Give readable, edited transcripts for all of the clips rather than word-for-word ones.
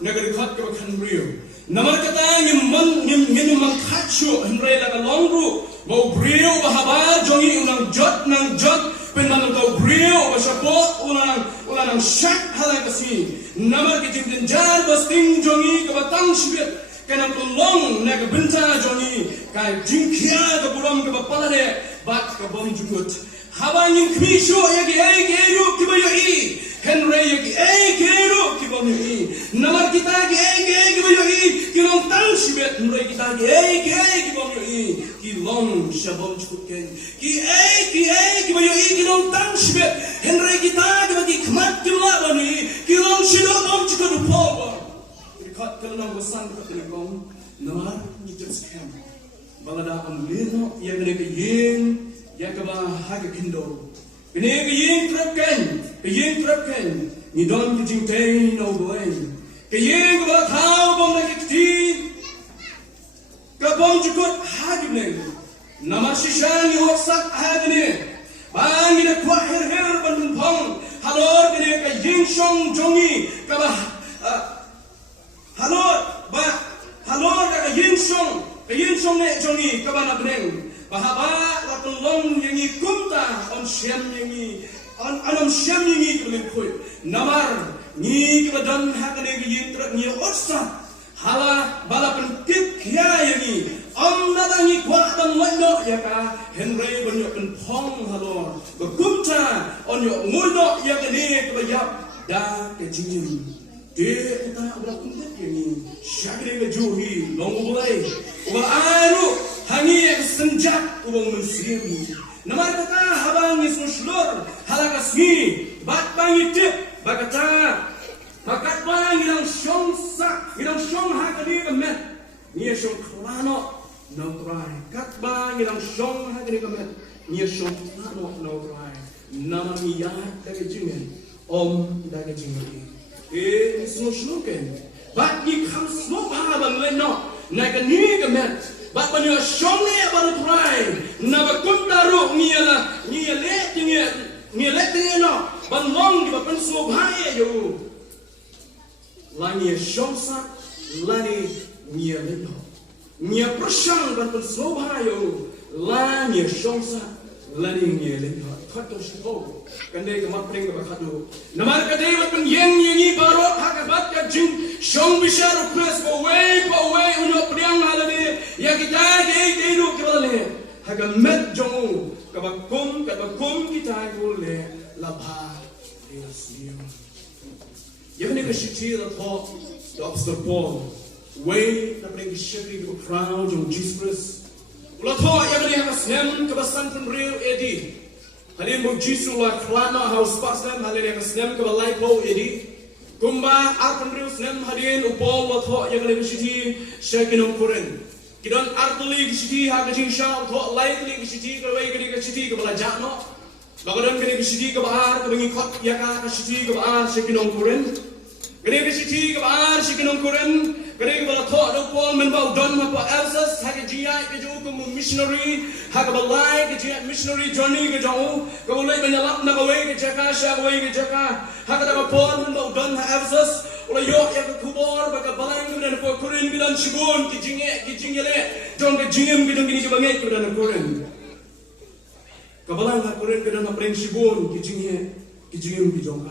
Negeri khat ke kan brio. Namar kata ngim man khachu henry la longru mau brio bahaba jongi unang jot pen man ko brio basapot unang syak hala kasi. Namar ke jing jar basting jongi ke batang sibet kenam long na ke benta jongi kai jingkhia ke buram ke bapalare bat ke bom jukut. Haba ngim kmisho yagi ru ke bayo i Henry yagi keru kibom yi namar kita ge kibayo yi kilong tang sibet Henry kita ge kibom yi kilong shabom chutken ki kibayo yi kilong tang sibet Henry kita bagi khmat kimla bani kilong shilo bom chukadu power rikat kalna wasan katlong namar nitip scam balada amlino yagne ke yin yakaba haga kindo Kene kayeng trapken, ni don kijing tay no boy. Kayeng ba thao bom na kiti, kabom jukot hagne. Namar shishan yo sak hagne. Bang ina kwa her bandun pong. Halor kene kayeng shong jongi kaba halor ka kayeng shong ne jongi kaba na bneng. Bahaba latung long yangi kumta on syam yangi on syam yangi kemen koi namar ni kebadan hakane yin trak ni orsa hala balapan kit kya yangi nadangi kwa dan lendo yaka henry banyo pen phong halor bekumta on yo ngono yakane kebayap da kejingin de ta abra kumta yangi syagre ke juhi long bulai wa aru Hangi senjak ubang musim. Namar kata habang isunslor halakas ni bat bangitip bakata bakat bang ilang sak ilang shong hakani kemet ni shong klano no try kat bang ilang shong hakani kemet ni shong klano no try namar ni ya dage jimen om dage jimen isunslorken bat ni kham slop habang leno nagani kemet Bat banyo shonge baru try na bakundaru niya let no ban long di ban so bhaye yo lani shongsa lani niya let no niya prashang ban so bhayo lani shongsa lani niya let no khato shiko kande ka mapring ka khato namar ka dei ban yengi baro hakabat ka jing shong bishar request for way uno priang halade ya kita ge ru krale haga met jongu kabakum kita gule labha yasiu yevne ka shiti the thought the obstacle Paul way na bring shifting to crowd on Jesus la thought yevne ka snem ka basan pun real edi halin mo Jesus la klana house pastor halin ka snem ka balai po edi kumba arpan real snem halin upol la thought yevne ka shiti shakinum kuren Kidon artuli kishiti hakajing sham tho lightly kishiti kawai kini kishiti kabala jano bagadan kini kishiti kabahar kabangi khot yaka kishiti kabahar shikinong kuren kini kishiti kabahar shikinong kuren kini kabala tho do pol men bau don hapa Elsass hakajia kejo kum missionary hakabalai kejia missionary journey kejau kawai menyalap na kawai kejaka sha kawai kejaka hakada pol men bau don Elsass Ola yo ya kubor baka balang kemudian ko kurin bilan shibun kijingele jong ke jingem bidang gini kebangai kemudian kurin kabalang kurin kemudian apreng shibun kijingem kijong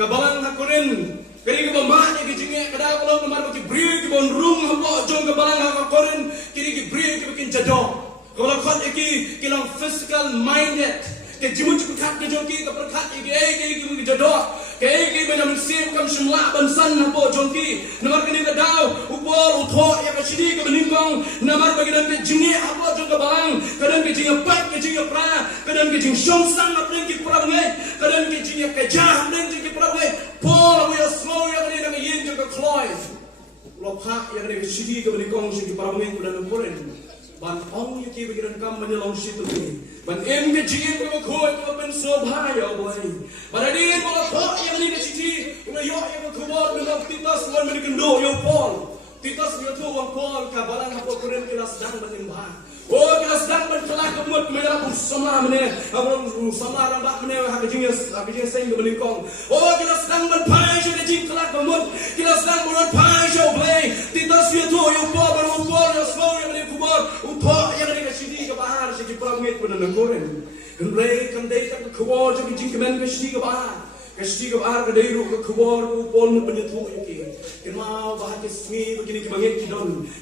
kabalang kurin kiri ke bama kijingem kada kalau nomor bagi bri ke bon room hampo jong kabalang kurin kiri ke bri ke bikin jadok kalau khat iki kilang physical minded ke jimu cepat ke jongki ke perkat iki ke jadok Kaya macam sim kam semua bansan nampo jongki namar kini kadau upor utho ya kasidi ke meningkong namar bagian ke jingi apa jong ke balang kadang ke jingi pat ke jingi pra kadang ke jingi shongsang apa ke pra ngai kadang ke jingi ke jah apa ke pra ngai pol abu ya slow ya kini nak yin jong ke kloy lopha ya kini kasidi ke meningkong jingi pra ngai kuda namporen ban ong yuki bagian kam menyelong situ ni ban em ke jingi ke khoi ke ben sobha ya boy Badadin mga po yang ni kachiti yo yang kubor dengan titas wan menikendo yo Paul titas yo tu wan Paul kabalang hapo kuren kilas dan banimbah Oh kita sedang berkelah kemut merah bersama mana, abang sama orang bak mana hak jing seng ke belingkong. Oh kita sedang berpai je jing kelah kemut, kita sedang berpai je play. Tidak sia tu yang power yang slow yang ni kubur, utok yang ni kasih ke bahar segi perangit pun nak goreng. Kenrei kandai tak kubur je jing kemen kasih ke bahar. Kasih ke bahar ke dairu ke kubur ke pol mu penyetu yang Kenau bahagia seni begini kebangit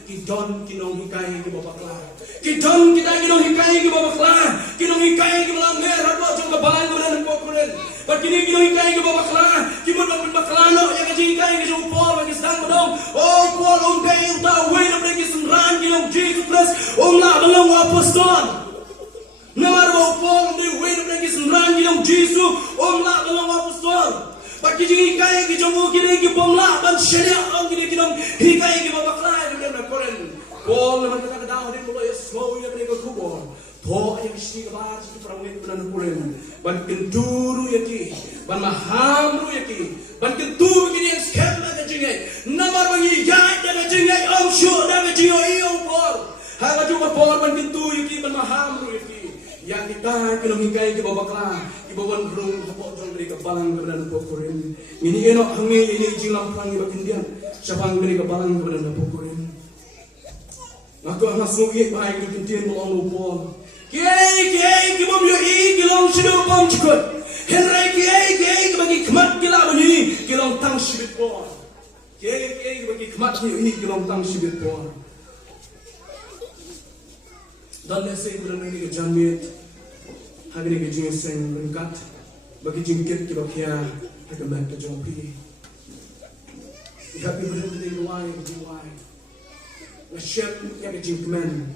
kidon kinong hikai ke babak lah. Kidon kita kinong hikai ke babak lah. Kinong hikai ke malam mer apa jong kebalan kemudian pokuren. Begini kinong hikai ke babak lah. Kimut babak lah no yang kaji hikai ke jong pol bagi sedang bedong. Oh pol on day utah wait up lagi semran kinong Jesus Christ. Lah belum apostol. Namar pol on day wait up lagi semran kinong Jesus. Lah belum apostol. Bagi hikai ke jong kiri ke pomla ban syariah ang kini kinong hikai ke babak lah kemudian nak koren. Pol naman kita daw din mulai slow yang mereka kubur. Toh yang isi kebar si perangit benar kuren. Ban kenduru yaki, ban mahamru yaki, ban kentu kini yang scam nak jingai. Namar bagi jai nak jingai om show nak jingai om pol. Haga cuma pol ban kentu yaki ban mahamru yaki. Yang kita kinong hikai ke babak lah. Ibawan rung hapok jong mereka balang kebenaran pokorin. Ini enok hangi ini jilang perangi bagindian. Siapa mereka balang kebenaran pokorin. Aku akan sungi baik di kintian melong lupon. Kiai kibom yo i kilong sido pom cikut. Henry kiai bagi kemat kila bani kilong tang sibit pon. Kiai bagi kemat yo i kilong tang sibit pon. Dan nasi kebenaran ini kejamit. Hari ini kita seng lengkap bagi jingkit kita kia agak ke jompi. Tapi berada di luar. Nasihat yang kejingkemen,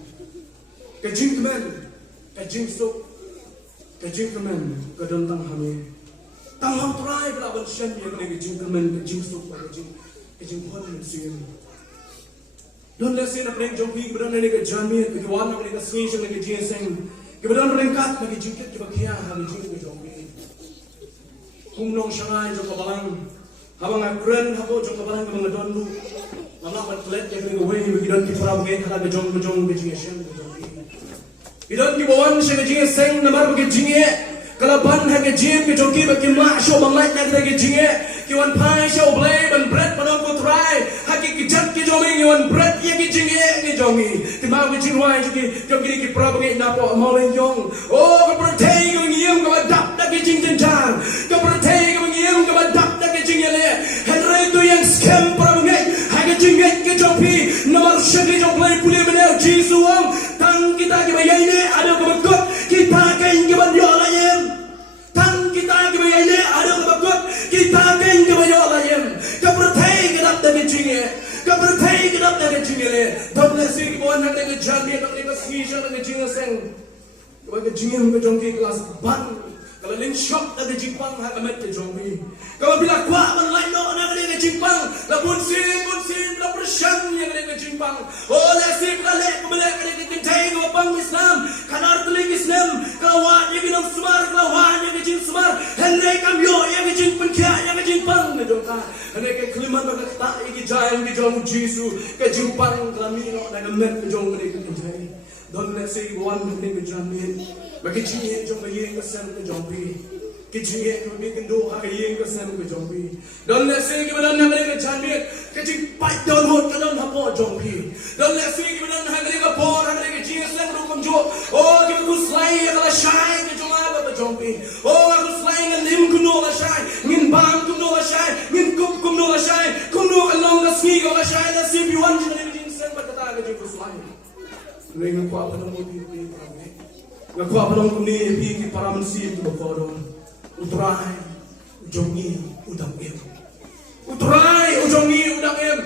kejingsuk, kejingkemen kedentang kami. Tangham try berapa nasihat yang kejingkemen, kejingsuk, kejingkuan mesin. Don nasihat apa yang jompi berada di kejamit, kejualan mereka switch yang kejingseng. Kebetulan merengkat bagi jingkit kita kia hari jingkit jombi. Kumnong syangai jong kabalang, habang akuran habo jong kabalang kemang ngedondu. Lama berkelet yang kena gawai bagi don kipara bagi hal bejong bejing asyam jombi. Idon kibawan siya bejing seng namar bagi jingye. Kalaban hake jim ke jongki bagi mak show banglait nak bagi jingye. Kiwan pai show blade dan bread panong ko try. Hake kijat ki jombi kiwan bread ya ki jingye ki jombi. Timang ki jingwai jongki ki pra bagi napo moleng yong. Oh kepertai ko ngiem ko dap dak ki jing jenjar. Kepertai ko ngiem ko dap dak ki jing le. Henry tu yang scam pra bagi hake jingye ki jombi. Namar syagi jombi pulih benar jisuang. Tang kita ki bayai ne ada kebekut kita kain ki banyola yem. Tang kita ki bayai ne ada kebekut kita kain ki banyola yem. Kepertai ki dap dak ki jingye. Kepertai ki dap dak ki jingye le. Doble si ki bawan nak dak jami dak dak sisha dak jingye seng. Bagi jingye ke jongki kelas ban. Kalau link shop dak jingpang ha amet ke jongki. Kalau bila kuat man lain no nak dak jingpang. La bunsin la persyang yang dak jingpang. Oh la sip la le ko bela dak kintai ko bang Islam. Kanar teling Islam. Kalau wa ye kinam smar kalau wa ye jing smar. Henry kamyo ye jing penkia ye jingpang ne jongka. Henry ke kliman dak tak iki jaim ki jong Jesu ke jingpang klamino dak amet ke jong dak kintai. Don nasi wan henry ke jamin. Bagi jingye jong ye ke sen ke jombi. Kijinge bagi kendo ha ye ke sen ke jombi. Don nasi ki badan na ke jamin. Kijing pai don hot ke don hapo jombi. Don nasi ki badan ha ke por ha ke jing sen ru kom jo. Oh ki ku slai ya la shai ke joma ba jombi. Oh ku slai ngan lim ku no la shai. Min bam ku no la shai. Min kum no la shai. Kum no along la smi ko la shai la si bi wan jing jing sen ba kata ke jing ku slai. Renga ko apa namo di perang. Ngaku apa namo ni pi para mensi ku kodon. Utrai ujongi udang em. Utrai ujongi udang em.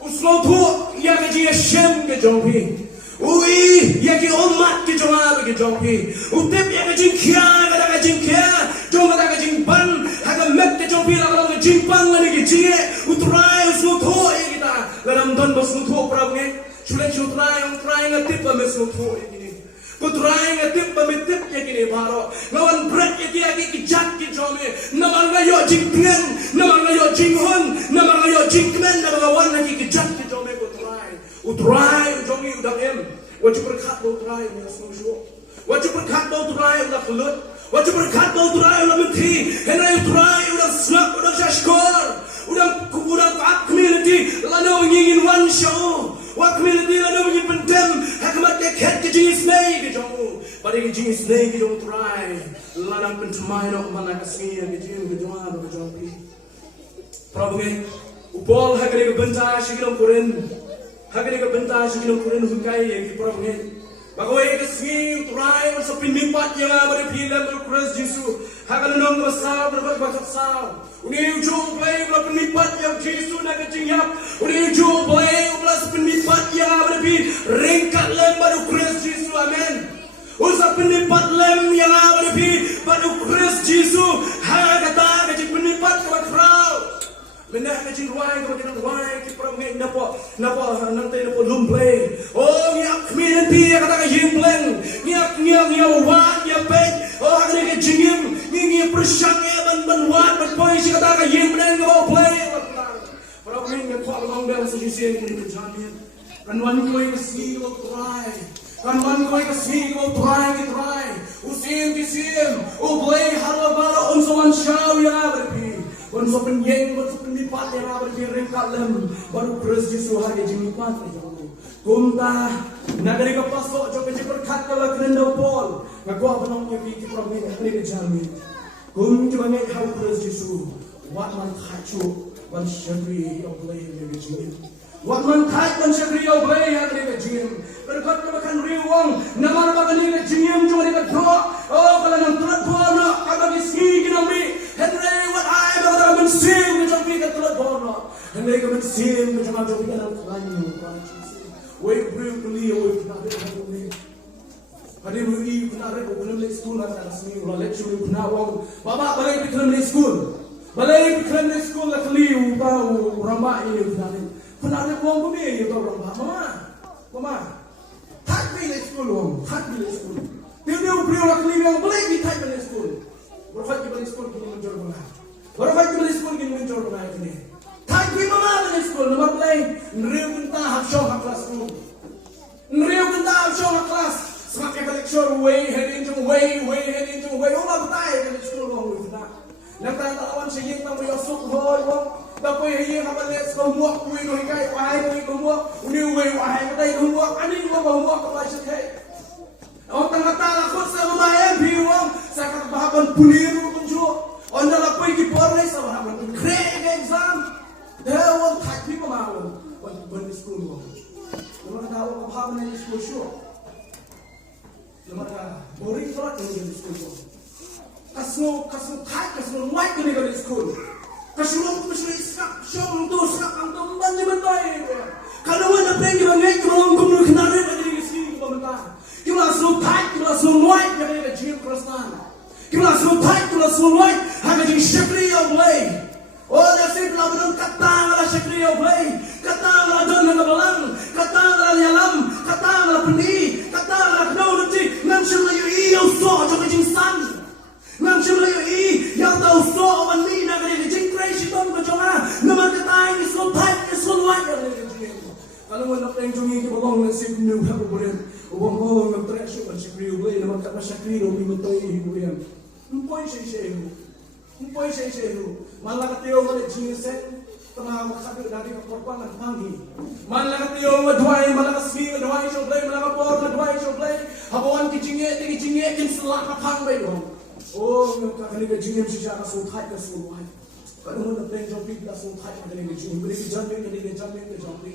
Uslo tu ya ke ji shem ke jongpi. Ui ya ke umat ke jonga ke jongpi. Utep ya ke jing kia ke jing kia. Jonga ke jing ban ha met ke jongpi la ke jing pang ni ke ji. Utrai uslo tu ya kita. Dalam don bos tu pra nge. Sudah utrai ngatip ba meslo tu ini. Utrai ngatip ba mitip ya kini baro. Ngawan bread ya kia kijat ki jome. Naman ngayo jingpien, naman ngayo jinghon, naman ngayo jingkmen, naman ngawan lagi kijat ki jome utrai. Utrai ujongi udang em. Wajib berkat bau terai ni semua. Wajib berkat bau terai udah kelut. Wajib berkat bau terai udah menteri. Henry terai udah snap udah syashkor. Udah kuat community. Lalu ingin one show. Wah community lalu ingin pendem. Hakamat keket ke jenis naik ke jauh. Pada ke jenis naik ke jauh terai. Lalu pentemai nak mana kasih ke jenis ke jauh ke jauh. Problem upol hagre ke bentar sigilom kuren. Hagre ke bentar sigilom kuren hukai yang problem. Bagai ke sing terai bersepin mimpat yang ada film berkuras Yesus. Hagre nong besar berbakat besar. Uni ujung play belah penimpat yang Yesus nak kecingap. Uni ujung play belah penimpat yang ada di ringkat lem baru kuras Yesus. Amen. Usah penimpat lem yang ada di baru kuras Yesus. Kata kecing penimpat kepada crowd. Benar kecil ruai kepada ruai kita mengenai napa nanti napa lumplay. Oh ngiak community kata kajing pleng ngiak wat ngiak pet. Oh akan ke jingim ngiak persang ban wat ban poi si kata kajing pleng ke play. Para mengenai kuat long bel sejisi ini berjalan. Kan wan koi ke si lo try. Kan wan koi ke si lo try. Usim kisim. Play harwa bala unsuan shaw ya berpi. Baru penyeng, baru penlipat yang ada di ringkat lem, baru keras Yesus hari jemipat itu. Kumta, nagari kapasok, jauh kecil berkat kalau kerenda pol, ngaku apa namanya fikir problem yang ada jamin. Kum cuma ni hal keras Yesus, wat man kacu, man syakri yang boleh yang jemim. Wat man kacu, man syakri yang boleh yang jemim. Berkat kebakan riwang, nama nama ni jemim cuma dekat doa. Oh kalau nak tulat pol nak, kalau disini kita beri. Henry wat I baru dah mensim macam kita telah bono. Henry kau mensim macam kita dalam lain. Wei beri beli, wei kita ada beli. Hari ini kita ada bukan school ada sini. Ulah lecture kita awang. Bapa balik kita school. Balik kita school nak beli ubah ramai ini kita. Kita ada uang beli ini kita ramai. Mama, tak beli school uang, tak beli school. Dia beri orang beli yang balik kita beli school. Berfak kita beli school kita menjual mana? Berfak kita beli school kita menjual mana ini? Tak beli mama beli school, nama beli. Nriu kita hak show hak kelas school. Nriu kita hak show hak kelas. Semakin lecture way head into way. Olah betai beli school orang kita. Nak lawan sehingga kita boleh masuk boy bang. Tapi yang apa ni sekolah muak way no hikai wahai no muak. Uni way wahai kita itu muak. Ani muak kalau sekai. Orang tengah-tengah aku sama bayar biwang. Saya kata bahagian puliru pun juga. Orang dah lapai di porres sama bahagian grade exam. Dia orang tak bisa mahu. Orang beri sekolah. Orang tahu apa benda sekolah sure. Orang beri surat yang beri sekolah. Kasih kasih white ni beri sekolah. Kasih iskap, syong tu iskap antum banyak bentai. Kalau orang pergi bangai kalau kumur kenari bagi diri sini bentar. Kita langsung tight, kita langsung white, kita ada jam kerasaan. Kita langsung tight, kita langsung white, ada jam syakri yang play. Oh, dah sih kalau belum kata malah syakri yang play, kata malah don yang kebalang, kata malah nyalam, kata malah pendi, kata malah kenal nanti. Nampak lagi yang so, jangan jam san. Nampak lagi yang tahu so, orang ni nak ada jam crazy tu macam mana? Nama kata ini so tight, so white yang ada jam. Kalau orang nak tengok ini, kita bolong nasib ni apa boleh. Ubang kau yang teresu macam kriu boleh, nama kata syakri orang ni betul ini boleh. Empoi saya. Malah kata orang ada jinsen, tengah makhluk dari korban dan pangi. Malah kata orang berdoai, malah kasih berdoai shoplay, malah kapor berdoai shoplay. Habuan kijinge kin selak kapang bayu. Oh, kata ni kijinge sejarah sultai ke sultai. Kalau orang tengok jopi lah sultai kata ni kijinge, beri kejamin ke jopi.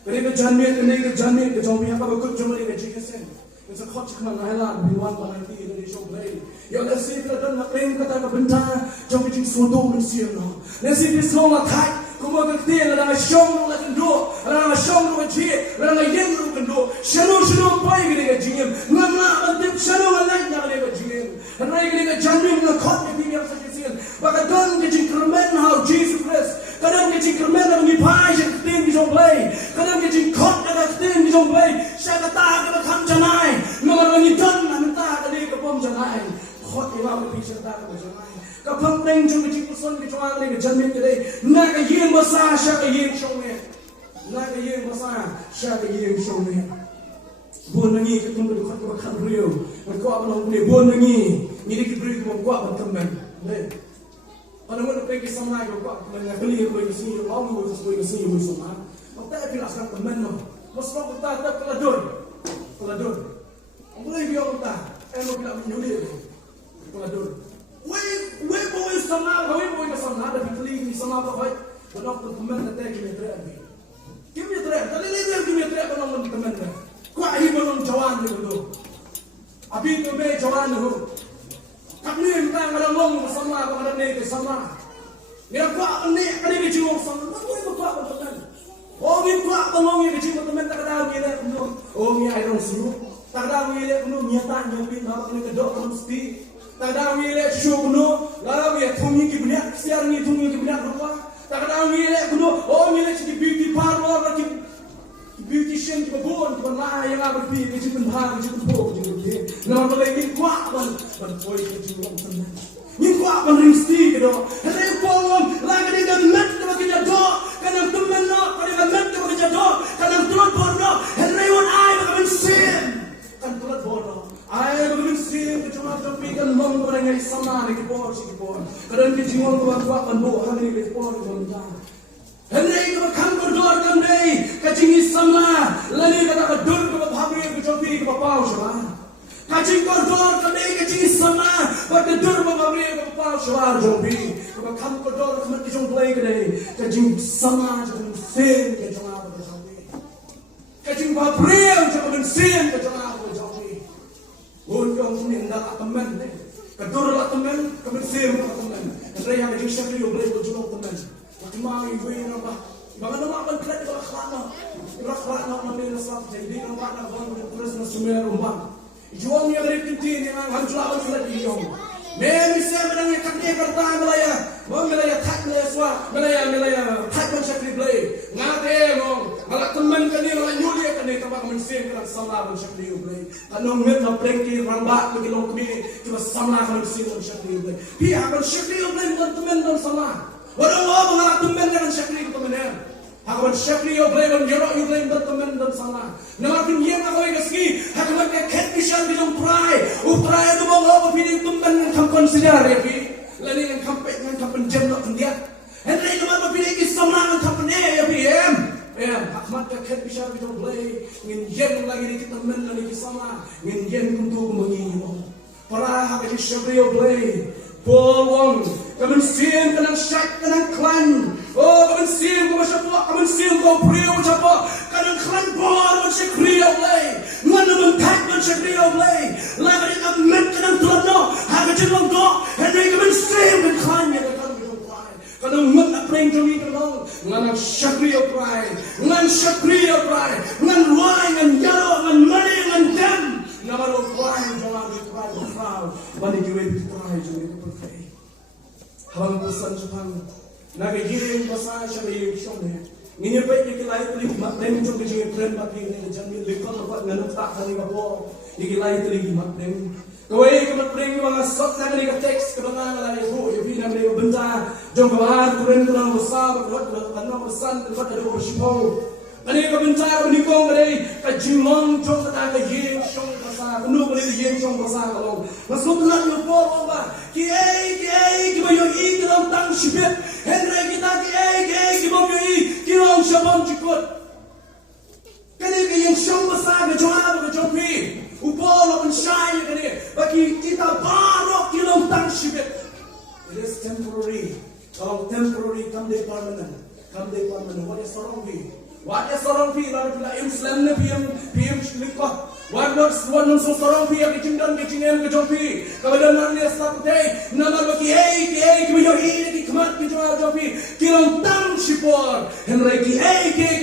Mereka jangan ke jombi apa berikut cuma mereka jikasen. Itu kau cakap ngalah biwan banyak di Indonesia boleh. Yang nasib kita nak klaim kata kebentar jombi jing suatu manusia no. Nasib Islam atai, kumpulan kecil ada syong nak kendo, ada syong nak cik, ada yang nak kendo. Shalom pai mereka jingim, ngana antip shalom lain yang mereka jingim. Mereka jangan nak kau ni biar sahaja. Bahkan don kecil kermen how Jesus Christ. Kadang kecil kermen nak ngipai yang kecil di jombi. Kadang kecil kot ada kecil di jombi. Saya kata kita kan janai. Nomor lagi don nanti ada ke pom janai. Kot ilah lebih cerita ke janai. Kapang teng jom kecil person kecuali ke janai kedai. Nak yen besar saya yen shownya. Nak yen besar saya yen shownya. buồn là nghi cái con được con khăn riêu mình qua bên ông này buồn là nghi đi cái riêu của qua bên tâm mình đây orang orang pergi sama yo kok mengakali ko ini sini yo mau ko ini sini yo sama mata pila sang teman no mos ko ta kelador boleh dia kata eno bila menyuli kelador we boy sama ada pikli sama apa baik benar teman nanti kimi tre tadi dia kimi tre benar teman ko ai benar jawan itu abi tu be jawan itu kami minta orang ngomong sama kepada mereka sama. Mereka kuat ni ke jiwa sama. Mereka kuat teman. Oh mereka kuat tolong ke jiwa teman tak ada dia penuh. Oh mereka orang siu. Tak ada dia penuh nyata nyambi nak kena kedok mesti. Tak ada dia show penuh. Lalu dia thungi ke banyak. Siar ni thungi ke banyak apa. Tak ada dia penuh. Oh mereka jadi beauty parlor lagi. Beautician juga pun lah yang apa pergi ke jiwa bahar ke jiwa pok jiwa dia. Nama boleh kuat ban poin ke jiwa teman. Ni kuat ban ringsti ke do. Hendak pon lagi dia mat ke bagi jado. Kanang teman nak pada mat ke bagi jado. Kanang tulat bodoh. Hendak wan ai bagi sin. Kan tulat bodoh. Ai bagi sin ke cuma tapi kan mong orang yang sama ke pon si ke pon. Kadang ke jiwa kuat ban bo hari ke pon bonda. Henry ko kham ko dor kam dei kachingi sama lani kata ka dur ko bhabri ko chopi ko pau shwa kaching ko dor kam dei kachingi sama ba ka dur ko bhabri ko pau shwa jobi ko kham ko dor kam ki jong play ko dei kaching sama jong sen ke jong ko jobi kaching bhabri ko ben sen ko jong ko jobi un ko mun nda teman dei ka dur la teman ka ben sen ko teman Henry ha kaching shakri yo play ko jong teman Cuma ibu yang apa? Bagaimana makan kerat itu akhlaknya mana nasab jadi nampak nak bangun terus nasumir rumah. Jual yang dari pintu yang hancur kerat ini om. Mesti saya berangnya kakek kerta Melaya tak melaya swa melaya tak mencakri play. Ngate om. Malah teman kini malah nyuli kini tempat mensin kerat salah mencakri play. Kanong met nak pergi rambak pergi long kini cuma salah mensin mencakri play. Pihak mencakri play bukan teman dan salah. Orang mengalah teman dengan syakri itu teman. Hakaman syakri yo blame on yorok yo blame teman dan salah. Nama dunia nak kau ingatki. Hakaman ket misal bijong try. Try itu mau apa pilih teman yang kamu consider ya pi. Lain yang kamu jam nak dia. Henry nama pilih kisah yang kamu ya pi em. Hakaman ket misal bijong blame. Ngin yen lagi di teman lagi kisah. Ngin yen untuk mengingat. Para hakaman syakri yo blame. Bolong, kamu siang kanang syak kanang klan. Oh, kamu siang kau siapa? Kamu siang kau priau siapa? Kanang klan bor macam priau lay. Mana mentak macam priau lay. Lagi kamu met kanang tuan no. Harga jenong do. Henry kamu siang kan klan yang kanang jenong prai. Kanang met nak pring jongi kanang. Ngan syakriau prai. Ngan syakriau prai. Ngan ruai, ngan jaro, ngan mani, ngan dam. Nama lo prai jangan diprai berfrau. Mani jual diprai jual. Habang pesan Tuhan, nabi jirim bahasa syariah syamnya. Ini baik yang lain tulis mak dem jom jirim trend bagi ini jangan lekor lepas dengan tak kali bawa. Ini lain tulis mak dem. Kau kamu trend bangga sok nak ni teks kebangan lagi bu. Ini nabi benda jom bahar trend kurang besar buat karena pesan buat ada bersipau. Ani kau benda kau nikong dari kajimong jom kata jirim syam bahasa. Penuh boleh jirim syam bahasa kalau. Masuk nak lupa apa? Kiai bayo i dalam tang sibet Henry kita kiai bayo i kirong syabon cikut kani yang syam besar ke johan ke jopi upolo pensyai kani bagi kita baru kirong tang sibet. It is temporary. Kalau temporary come day permanent. What is wrong with? What is wrong with? Lalu bila Islam ni PM likah. What non so sorong pia kecingdan kecingen kejopi. Kemudian nanti satu day nama bagi kemudian ini kemat kejual jopi. Kilong tang sipor. Henry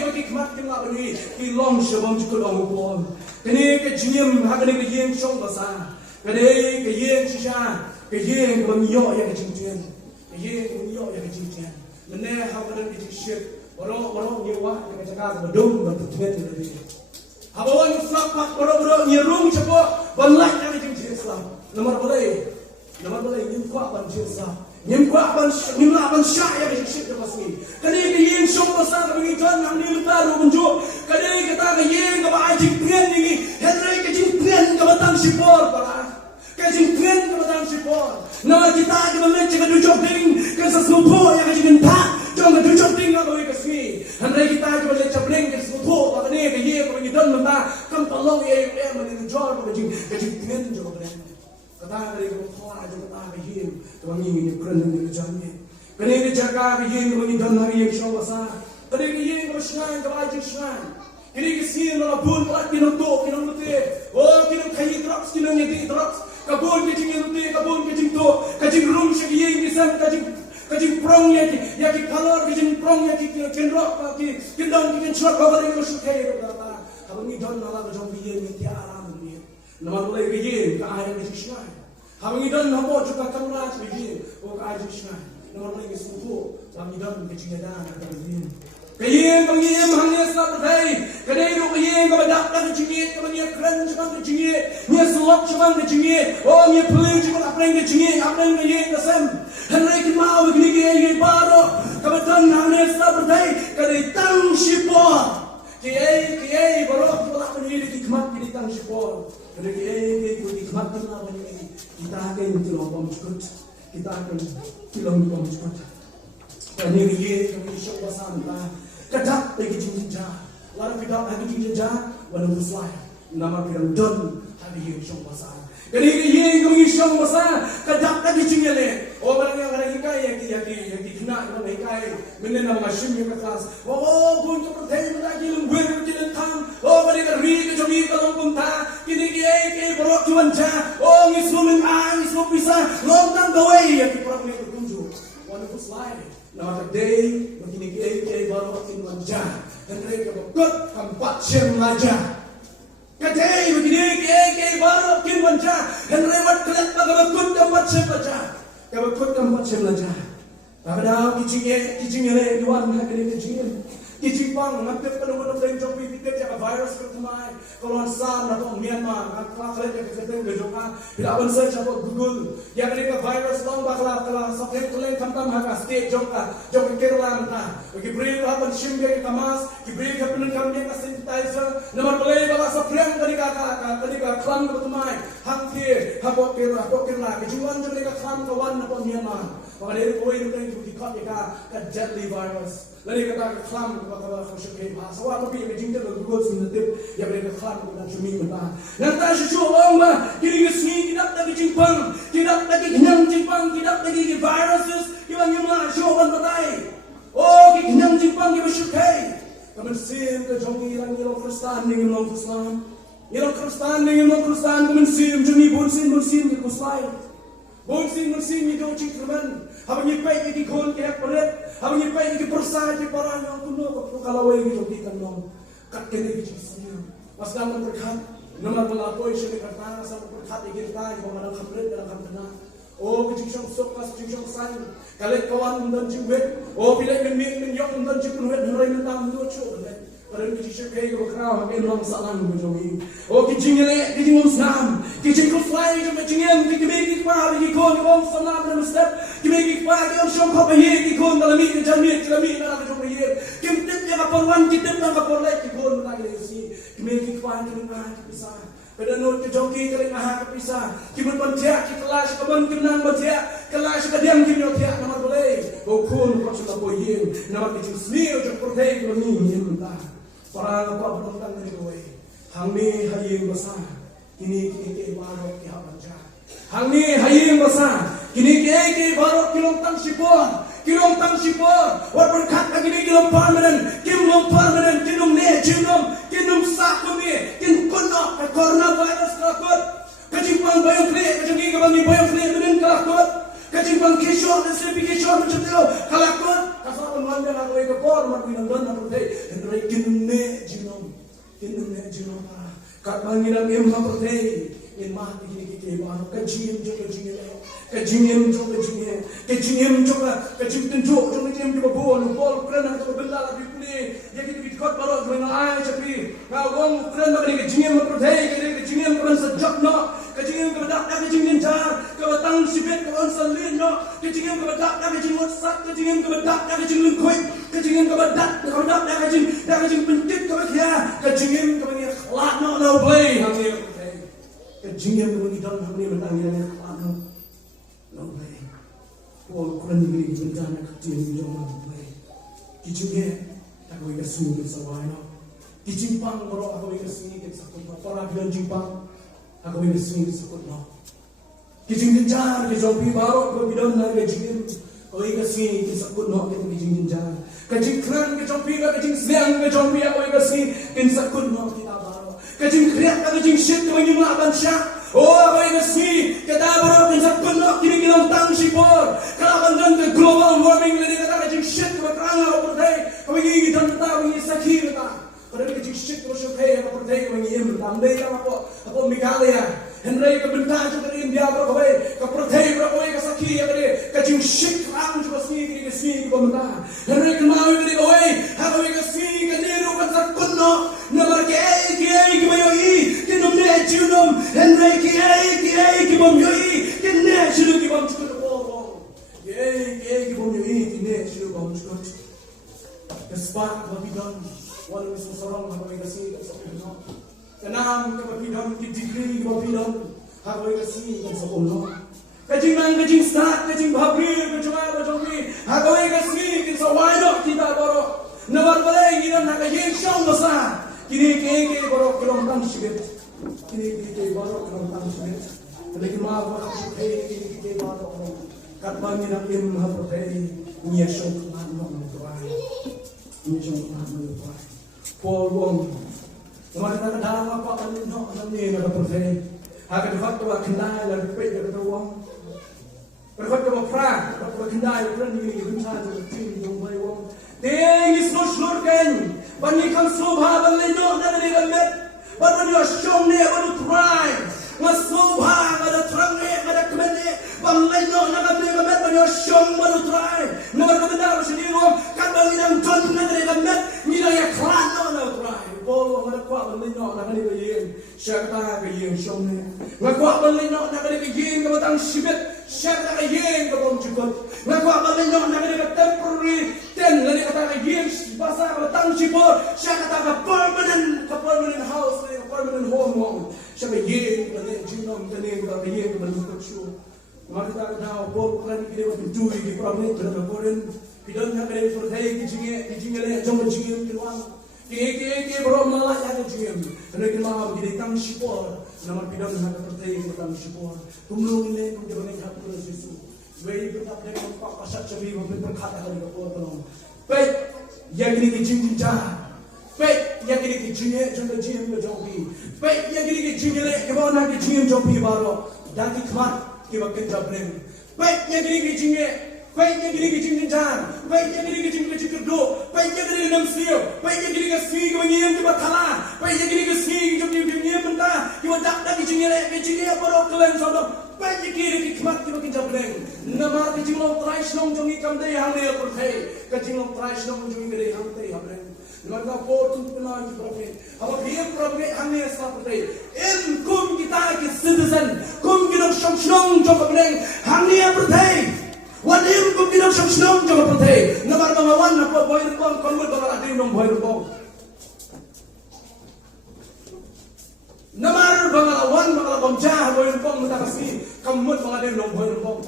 bagi kemat kemat ini kilong sebam cukup orang upon. Kini kecingin hakani kejing song basa. Kini kejing sisa. Kejing kemiyok yang kecingin. Mana hakani kejing shit. Orang nyewa yang cakap bedung bertujuan dari. Abawan Islam boro-boro nyerung cepo banlak dari jin Islam. Nomor boleh nyimpa ban Islam. Nyimpa ban syaya di sini masih. Kali ke yin syong besar bagi tuan nak ni letar menjuk. Kali kita ke yin ke ba ajik pengen ni. Henry lo ye mani jor ka jing tinen jo ka kata dari ko thwa jo kata ka yin to ngi ni kren ni jan ni kene ni jaga ka yin ni dan hari ye shong basa kene ni yin ko shnan ka ai shnan kene ki sin la bun la ki no to ki no te o ki no khai drops ki no ni drops ka bun ki jing no te ka bun ki jing to ka jing room shi ki yin ki san ka jing prong ya ki color ki jing prong ya ki ken rock ki dong ki shot over ni ko shi khai ro ta abang ni don la ka jong bi yin ni aram ni nama mulai ke yin ka ai ki shnan abang ni don habo juga kamera ki yin o ka ai shnan nama mulai ke suku abang ni don ke jing da na ka yin kaya bang iem hanya sab dai kadai ru kaya ka badak ka jingit ka bang kran jang ka jingit ni slok jang ka jingit oh ni pling jang apreng ka jingit apreng ka yin ka sam hanai ki mau ni ke ye baro ka batan hanya sab dai kadai tang shipo ki baro ka ni ki khmat ki tang shipo kadai ki khmat na ba ni kita akan tilo bom chukut kita akan tilo bom chukut ani ye kami syok basanta kadak lagi jinja wala pidak lagi jinja wala muslai nama pirang don hadi ye syok basanta kani ye kami syok basanta kadak lagi jinjale o barang yang ada yaki kena nama ikai menen nama shim ye kelas oh bun to protein lagi lungguer kilen tham oh bari ka ri ka jomi ka longkum tha kini ke borok tuan ja oh ngisumin ngisu bisa lontan gawe yaki porang ni kunju wala muslai nama day begini ke baru in wanja dan mereka berkut tempat siem laja kadai begini ke baru in wanja dan lewat kelat berkut tempat siem laja berkut tempat siem laja pada kijing le luar nak kini kijing pang ngapet penuh jopi pikir jaga virus pertumai kalau ansar atau Myanmar kalau kerja kesehatan kejokan tidak bangsa siapa Google yang mereka virus long bakal sampai kalian tamtam hak state jongka jong Kerala na bagi beri lapan shimbe kamas beri kapan kami ka sanitizer nomor boleh bakal saprem tadi ka klan pertumai hangkir habok Kerala kejuan jong mereka klan kawan atau Myanmar maka dari koi itu yang dikot ka deadly virus lalu kata klan bakal khoshe ba sawa to bi jing de Google sinatip ya mereka klan ko dan sumi mata nanta shu omba kini ngi tidak lagi jingpang tidak lagi kenyang jingpang tidak lagi viruses yang nyumla shoban batai oh kenyang jingpang ki beshukai kamen sim ke jongi lang ni Kristen ni long Islam ni Kristen ni long Kristen kamen sim juni bunsin ki kuslai bunsin ni do chikman habang ipai ki khon ke paret habang ipai ki persai ki parang yang kuno ko kalawai ki jogi kanong kat kene ki sini mas dalam berkat nomor pelapoi syekh kata sama berkat kita yang mana khamret dalam kantana oh kijong sokas kijong sai kale kawan dan jiwet oh bila min yok dan jiwet harai nam do cho Orang kijing kaya ko kraw hakin long salang mo jogi oh kijing usnam kijing ko fly jo kijing ki pa ki ko long salam na step ki pa ki shom ko pahi ki ko dalami jammi na jo pahi kim tip ya kaporwan ki tip na kaporlai ki ko na le si ki pa ki na bisa pada nur ke jogi kali maha kapisa kibut bantia ki kelas kaban kenang bantia kelas kadiam ki nyotia nama boleh bokun ko sudah boyin nama kijing snil jo protein ko ni ta para apa penonton dari gue hangni haying besar kini ke barok ki habanja hangni haying besar kini ke barok kilong tang sipor war berkat kini kilong permanent kinum ne kinum sakuni kin kono coronavirus takut kajipang bayang kle kajangi kabangi bayang kle dengan takut kajipang kishor sepi kishor mencetil kalakut kasar wanda na ko kor mar pinandan na prote entre kinne jinom kat mangiram em ha prote in ma ki ke ba kajim jo kajim jo kajim jo ki bol krana ko benda la bipni ya ki kot baro jo na ai chapi ka gong krana ba ki jingem prote ki jingem kan sa jok no kajing ka dak ka jingem jar ka tang sibet ka on salin no kajing ka dak ka jingem sak kajing ka dak ka jingem khoi kajing ka dak ka jing pentit ka kya kajing ka ni khlak no play hamni kajing ka ni don hamni mentang ni khlak no play ko kuran ni bencana kajing no play kijing ta ko ya su sa wa no Kijimpang bro ako may kasing kita sakot no. Para bilang jimpang ako may kasing kita sakot no. Kijinginjar kijompi baro ko bilang na kijingin ko may kasing kita sakot no kita kijinginjar. Kajingkran kijompi ka kajingsiang kijompi ako may kasing kita sakot no kita baro. Kajingkriak ka kajingshit ko may yumaban siya. Oh ako may kasing kita baro kita sakot no kinikilang tang sipor. Kalaban dyan ka global warming na kata kajingshit ko matranga ko putay. Kami gigitan kita kami sakir kita. Pada kita shit terus saya apa percaya kami ini tambah yang apa Meghalaya Henry ke bentar juga di India berapa ke percaya berapa ke sakit ya beri kacing shit orang juga sini ke sini ke bentar Henry ke mau beri kau apa ke sini ke niru kan sakun no nomor ke mayo ke nomor cium Henry ke bom yoi ke ne cium ke bom cium ke bom yoi ke ne cium bom cium kespat bagi dong walau itu seorang harus kasih dan sepuluh. Kenam kebapidan, degree kebapidan harus kasih dan sepuluh. Kajing start, kajing babri, kajing harus kasih dan sewajib kita baru. Nabar balai kita nak kajing syam besar. Kini baru kelom tang sibet. Kini baru kelom tang sibet. Lagi maaf aku kini baru katbang ni nak im harus niat syam nak tuai. Niat syam nak tuai. Paul Wong, kemarin kita dalam apa kan no, nanti nak berfirman. Akan dapat bawa kendai dan pergi ke Wong. Dapat bawa perang, dapat bawa kendai perang ini bencana seperti yang bayi Wong. Tengi seluruh kan, bani kan subha balik no, nanti dekat. Bani asyong ni baru try, ngasubha pada terang ni, pada kemen ni, balik no, nanti dekat. Bani asyong baru try, nanti kebenar sendiri Wong. Kan bani yang john nanti dekat. Nila ya keran no na try. Bolo mana kuat balik no nak ni bayin. Syakta bayin syom ni. Ngakuat balik no nak ni bayin ke batang sibet. Syakta bayin ke bom cukut. Ngakuat balik no nak ni temporary ten lagi kata bayin bahasa batang sibot. Syakta ke permanent house ni, permanent home. Syakta bayin ke ni jinom ni ke bayin ke balik kucu. Mari kita tahu bol kan kita berdua di problem tu nak koren. Pidon nak kena percaya kijinge le jom kijinge kiluang. Ke bro malah yang kijinge. Kena kita mahu jadi tang sipor. Nama pidon nak percaya kita tang sipor. Tumlung le tum jom nak hati Yesus. Wei berkat dengan pak pasat cebi berkata kali kapal tolong. Baik yang ini kijinge jah. Baik yang ini kijinge jom kijinge jopi. Baik yang ini kijinge le kebau nak kijinge jopi baru. Dan kikmat kita kerjakan. Baik yang ini kijinge. Baik yang gini kecing kencang, baik yang gini kecing kerdo, baik yang gini namsio, baik yang gini kasih kemenyiam kita thala, baik yang gini kasih kita menyiam mentah, kita tak ada kecingnya baru kalian saudara, baik yang gini kikmat kita kincap leng, nama kecing lo trais long jongi kamdei hamle perthai, kecing lo trais long jongi kamdei hamle hamle. Mereka portu penaji profit. Apa dia profit hamle seperti in kum kita ke citizen, kum kita syong jom kamdei hamle perthai. Wadim kum tidak senang jawab pertanyaan. Namar bangawan apa boy rupong konmul bangal ada yang boy rupong. Namar bangawan bangal bamjah boy rupong muda kasih kamut bangal ada yang boy rupong.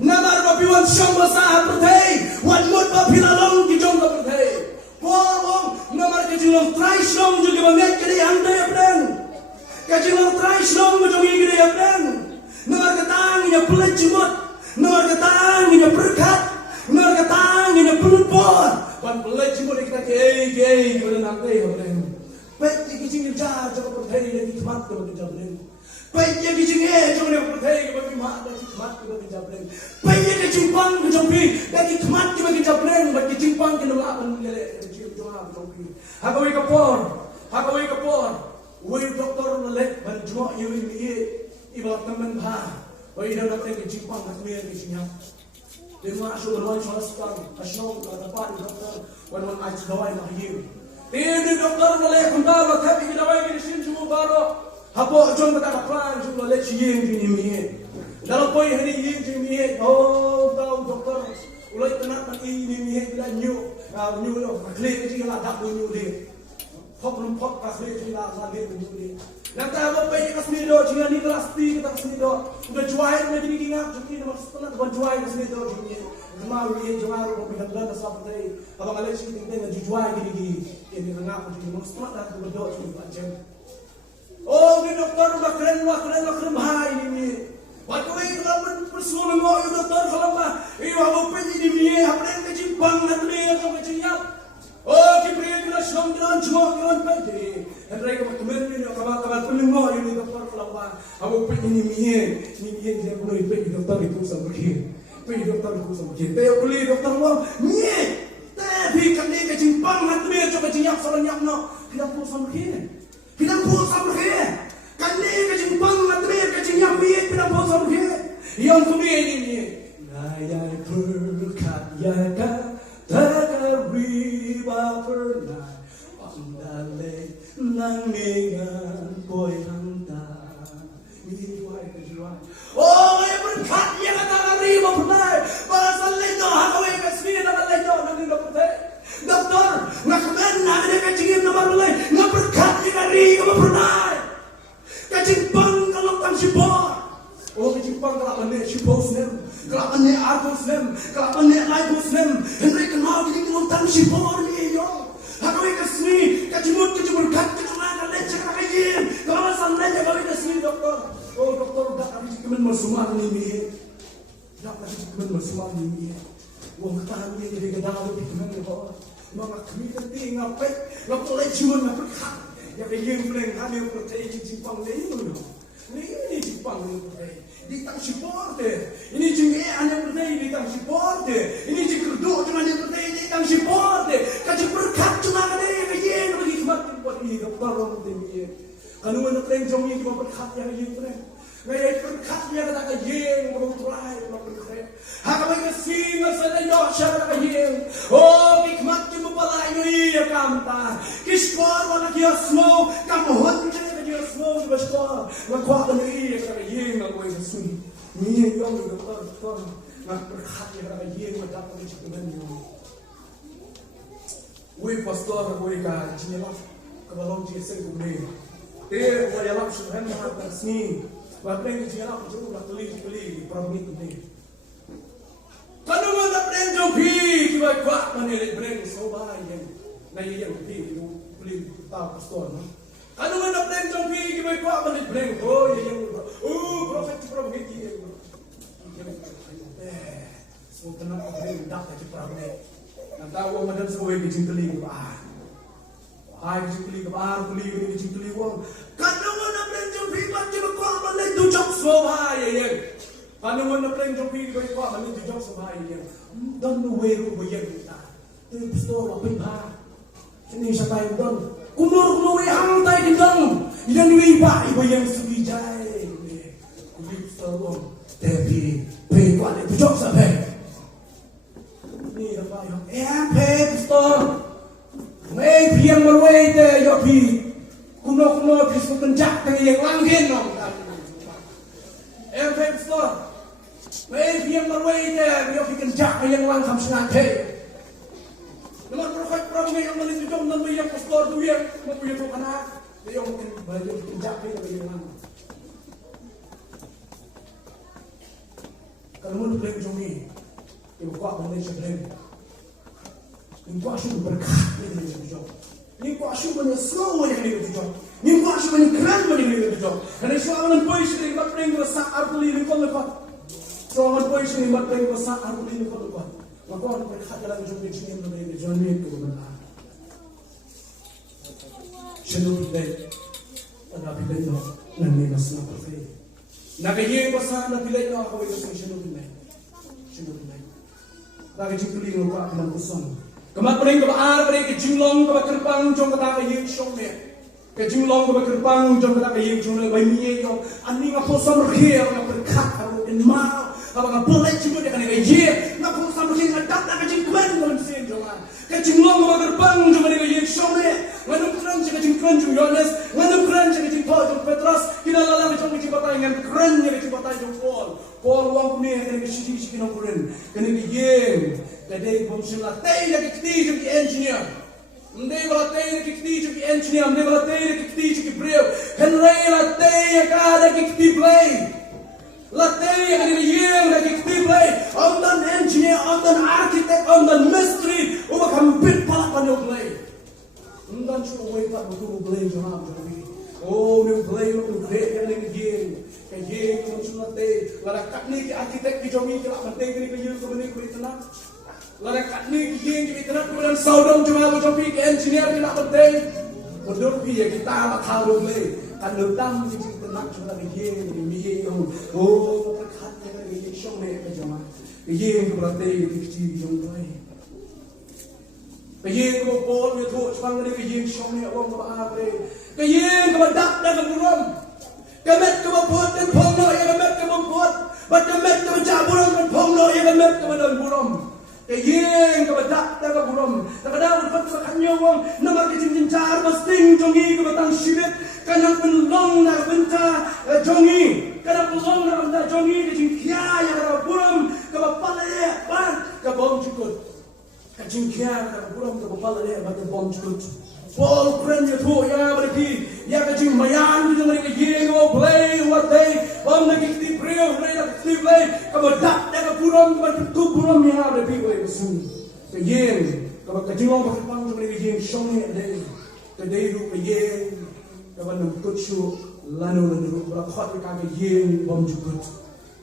Namar bapiwan syam basah pertanyaan. Wan mut bapilalong kijong pertanyaan. Wong namar kijong try syam juga banget kiri handai apren. Kijong try syam juga kiri apren. Namar ketang ya pelet jemut. Nomor ketang ini berkat, nomor ketang ini pelupur. Wan pelaj cuma kita kei kita nanti orang. Baik yang kicing jah jangan percaya yang hikmat kita berjalan. Baik yang kicing jangan percaya kita hikmat kita berjalan. Baik yang kicing pang kejampi yang hikmat kita berjalan. Baik kicing pang kita melakukan meleleh kicing jangan kejampi. Hakawi kapor, wei doktor meleleh banjua ini ibarat teman bah. Wei dah dapat kecing pang asmir kecingnya. Dia masuk dalam hospital, asnong dapat doktor, wan aja dawai nak hiu. Dia doktor boleh kuntar, tapi dawai kecing cuma baru. Hapo jom kata plan cuma boleh cium ini miye. Dalam poi hari ini miye, oh tahu doktor, ulai tenak nak ini miye bila new lo, klik kecing lah tak new dia. Pop kasih kecing lah dia new dia. Nanti apa bayi kas ni do, jangan ni kelas ti kita kas ni do. Udah jual ni jadi ingat, jadi nama setelah tu jual kas ni do jadi. Jual rumah pindah pindah sampai tadi. Abang Alex ni tinggal jual gini. Ini tengah aku jadi nama setelah dah tu do jadi macam. Oh, ni doktor udah keren bahaya ini. Waktu itu kalau bersuara ngoi doktor kalau mah, apa pergi di ni, apa yang kejimbang nanti yang kejiap. Oh, kita bila shongkiran jual pergi. Henry kemarin ni kabar pelinggo ini doktor kalau mah, apa pergi ni dia boleh pergi doktor itu sama dia. Pergi doktor itu sama dia. Dia boleh doktor mah ni. Tapi kami kejimbang nanti yang kejiap soalnya no, kita pun sama dia. Kita pun sama dia. Kami kejimbang nanti kejiap dia kita pun sama dia. Yang kami ini. Naya berkat ya Takariba pernah pandale nangingan boy hanta. Oh, yang berkat yang takariba pernah. Bahasa lento hakawai kasih nama lento nanti dapat. Doktor, nak kemen nak ada kacingin nama boleh. Nak berkat yang takariba pernah. Kacing bang kalau kan sibor. Oh, kacing bang kalau ane sibor sem. Kalau ane argus sem, kalau ane laigus sem, hendak kenal gini nonton si bor ni yo. Hakau ikasni, kacimut kat kacimana lecek kajian. Kalau santai jaga ikasni doktor. Oh doktor dah kami cikumen bersumar ni. Dah kami cikumen bersumar ni. Wong katahan ni jadi gedang tu cikumen ni kau. Maka kami nanti ngapai, ngapoleh cikumen ngaperkat. Ya kajian peleng kami percaya cipang ni tu. Ini cipang ni percaya. Di tang support ini jengke ane berdaya di tang support ini jengkerdo cuma ane berdaya di tang support kaji berkat cuma ane kajian bagi kematin buat ini dokter orang tinggi kalau mana tren jomnya cuma berkat yang kajian tren gaya berkat yang kata kajian berutrai berkat hak apa singa sadaya syara kajian oh hikmat cuma pala ini ya kamta kispor wala kiasmo kamuhon semua berskor, berkuat dan ini yang kata yang nak buat sesuatu. Ini yang doktor nak berkat yang kata yang nak dapat diciptakan ini. Wei pastor, wei kah jingelap kebalong jisen kumne. Ter wei jalap suhan mahat sini. Bapeng jingelap jauh nak beli perabot kumne. Kalau mana brand joki, kita kuat mana brand sobai yang naik yang beli tahu pastor. Ano man ang plan jong pi gimay ko apa ni plan oh yang prophet gigi so tanam ko plan dak ta prophet natawa madam sa way gijing tuli ko ay gijing tuli ko kuli gijing tuli ko kano man ang plan jong pi ba gimay ko apa ni dujok so bay yang kano man ang plan jong pi gimay ko apa ni dujok so bay yang don no way ko ba yang ta tu pastor apa ba sini sa tayo don Kumur yang tay dindang yang iba yang sugijay kulit sarong tapi kuat bujok sampai ni apa yang pastor may piang marway te yo pi kuno Kristus penjak yang langgen nong pastor may piang marway te yo pi penjak yang lang kamsingan te Namun profet perang yang menunjukkan nama yang pastor tu yang mempunyai tu anak dia mungkin baju penjak ni bagaimana? Kalau mau beli jomi, ibu kuat beli sebelum. Ibu asyik berkat ni beli jomi. Ibu asyik beli slow yang ni beli jomi. Ibu asyik beli keren yang ni beli jomi. Kerana soalan boy sini buat beli besar artuli ni kau lepas. Soalan boy sini buat beli besar artuli ni kau lepas. Maka orang berkat dalam jomi sini mengenai jomi itu benar. Shalom day, ada pilih no, nanti masih nak pergi. Nakayeng pasal na pilih no ako itu shalom day. Lagi cipuli ng pa ng puson. Kamat pa rin kabaar pa rin kajulong kabakerpang jong katakayeng shome. Kajulong kabakerpang jong katakayeng shome bay miyo. Ani nga puson riya nga berkat ako inma. Kapag boleh cuma dia kena gaji, nak pun sama sih nak datang gaji kemana pun sih jangan. Kecimlong kalau gerbang cuma dia gaji shome, nganu keren cuma keren cuma Yohanes, nganu keren cuma Paul cuma Petrus, kita lalang cuma batai dengan keren cuma batai cuma Paul. Paul wang punya kena gaji sih keren, kena gaji, kadai bom silat, tay lagi kiti cuma engineer. Mde balatei que kiti que engineer, mde balatei que kiti que breu. Henry latei cada que kiti play. Latei que yeng que kiti play. On dan engineer, on dan architect, on dan mystery, uba kampit pala panyo play. Dan chu wait up to play jam jam. Oh, new play no create yang ni yeng. Ke yeng mo chu latei. Lara katni ke architect ki jomi ke latei ke yeng ko bani ko itna. Lara katni yeng kita nak kemudian saudara cuma berjopi ke engineer kita penting. Menurut dia kita nak tahu le. Kan datang kita nak cuma yeng ni yeng. Oh, berkat yang ni syong ni macam mana? Yeng berarti kita jom lai. Yeng ko pol ni tu sebang ni yeng syong ni orang berapa le. Yeng ko dak dak buram. Kemet ko buat dan pongno ya kemet ko buat. Baca kemet ko jaburan dan pongno ya kemet ko dan buram. Yeng kebedak daga buram daga dapat kanyo wong nama kecing car basting jongi kebatang sibet kana penlong na benta jongi kana penlong na benta jongi kecing kia ya daga buram kebapale ban kebom cukut kecing kia daga buram kebapale ban kebom cukut Paul kren ya tu ya berarti ya kecing mayan di mereka yeng go play what they on the kiti brio play the kiti play kebedak daga buram kebetuk buram ya berarti boleh besun ke yeng kecing orang berpang mereka yeng shong ya deh ke deh ru ke yeng kebenak kucu lanu lanu berakhat ke yeng bom cukut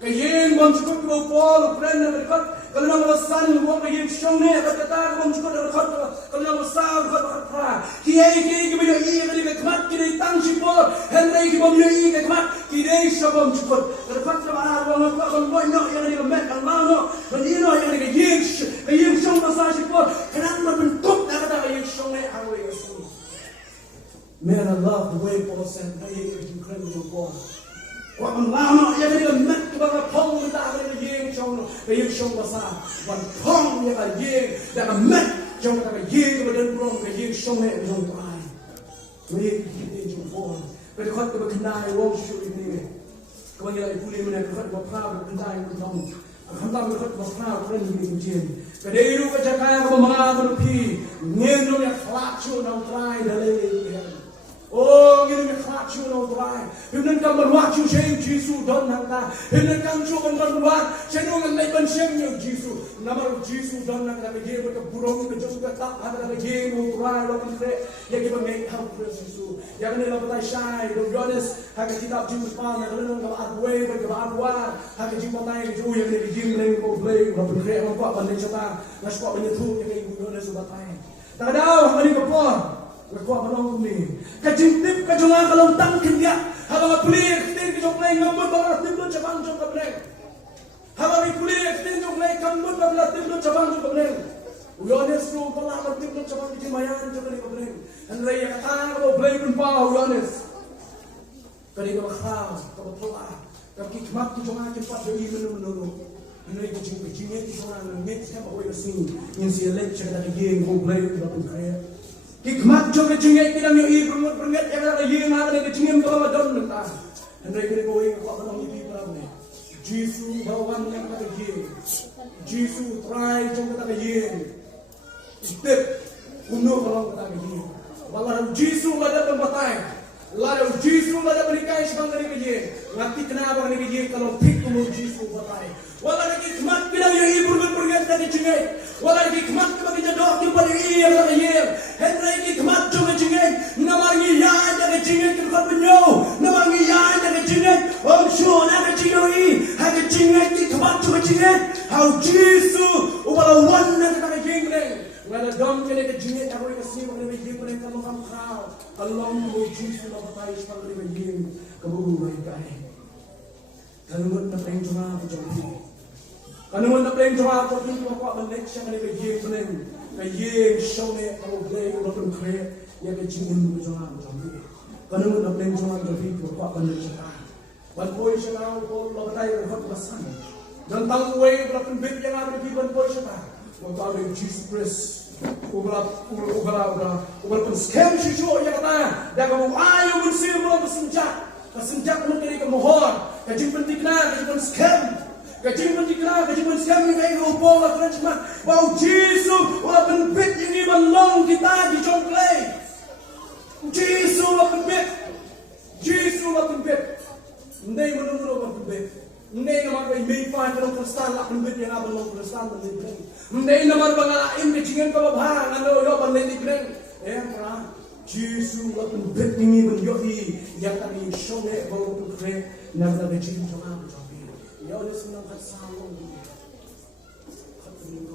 ke yeng bom cukut ke Paul kren ya berkat kalau nama besar buat ke yeng shong ni berkata bom cukut berkat kalau nama besar berkat kiai kemudian ia kemudian kemat kita tang sipor Henry kemudian ia kemat kita sabam cukup terlepas kepada orang orang boy no yang dia met Allah no menino yang dia yang song masa sipor kenapa bentuk kata yang song ni awal yang song man I love the way Paul said hey you can do God orang lama yang dia met kepada pong kita yang song no yang song masa wan pong yang dia met trong cái gì cái bên trong cái gì sông này trong ai, mấy cái gì trong phố, cái khát cái bên này wong shui ni, cái bên này puli mình cái khát bọc phao cái bên này cái trong, khát tam cái khát bọc phao cái bên này cái trên, cái đây lu cái jaga cái mana cái pi, nghe nó như khát chu nong trai đây oh gini ni khát chu nong trai, hôm nay cầm bẩn chu xem Giêsu đón hàng ta, hôm nay cầm chu bẩn xem nó ngày bên xem nhiều Giêsu, nama Giêsu đón hàng ta cái gì cái burung cái trong cái tắc ada cái gì nong trai lo kan kre, ya kita make help Giêsu, ya kanเราไปใช้ดูยอนิสหากkitaจริงมันนะเราต้องกับอัดเวย์กับอัดว่าหากจริงมันได้จูยังได้ยิงเล่นโกเพลย์เราเป็นเครมันก็บันเลงชะตาแล้วก็เป็นยูทูบยังได้ดูยอนิสสุดท้ายแต่ดาวมันนี่ก็พอแล้วก็มาลองตรงนี้กระจิงติบกระจงกระลงตั้งขึ้นเนี่ยหากว่าเพลย์ติบกระจงเพลย์งำบุญบางติบลุ้นจะบังจงกับเพลย์หากว่าเพลย์ติบกระจงเพลย์งำบุญบางติบลุ้นจะบังจงกับเพลย์ยอนิสรู้พลังมันติบลุ้นจะบังที่มายันจงกับเพลย์อันไรอยากตายก็เพลย์เป็นฟ้ายอนิสก็ดีกับข้าวกับพลากับกิจมัดที่จงอาจจะปัดจะอีมันนู่นอันนี้ก็จริงไปจริงเนี่ยที่จงอาเนี่ยแค่บอกว่าสิ่งยังเสียเล็กจะได้ยิงคงเพลย์เราเป็นใครกิจมัดจงไปจริงเนี่ยที่เราอยู่อีกประเทศยังได้ยิงมาเลยก็จริงมันก็มาโดนหนึ่งตาอันนี้ก็เลยบอกว่าเราต้องมีที่เราเนี่ยGiêsu bawan yang kitaยิงGiêsu try jom kitaยิงstep kuno kalau kitaยิงwalau Giêsu ada pembatai lalu Giêsu ada berikan sebang dari kejian ngerti kenapa dari kejian kalau pik kuno Giêsu batai walau lagi kemat kita yang ibu berpergian dari cengai walau lagi kemat kita kita doa kita dari iya dari iya henry lagi kemat jom cengai nama iya dari cengai kita penyo nama iya dari cengai om show dari cengai hanya cengai kita kemat jom cengai how Giêsu walau one kita kejian Ngada dom kene ke jinge ta ko si ko ne ji ko ne kam kam khao along wo Giêsu la batai spal ri begin ka bu bai kai kanun na pleng joma ko jom kanun na pleng joma ko tin ko ban nek sha ne be ji ko ne ka ye show ne ko ble ko tum kre ya ke jinge ko joma ko jom kanun na pleng joma ko tin ko ban nek sha ban poi sha na ko la batai ko basan dan tang we ko tum bit yang ada di ban poi sha Waktu ada Jesus Christ, ubah pun scam sih ya kata, dah kamu ayo bersih belum kesenjak menjadi kemohon, kaji penting kaji pun scam, kaji pun scam ini kayak ubah lah cuma, wow Jesus, ubah pun bit ini belong kita di jom Ndai namar bangalaim ke cingen ka babha ngalo yo banlen dikreng. Pra Jesu lapun betningi ben yoi yang kami shone baru kre nang na bejin jama jobi. Yo lesung kat salong.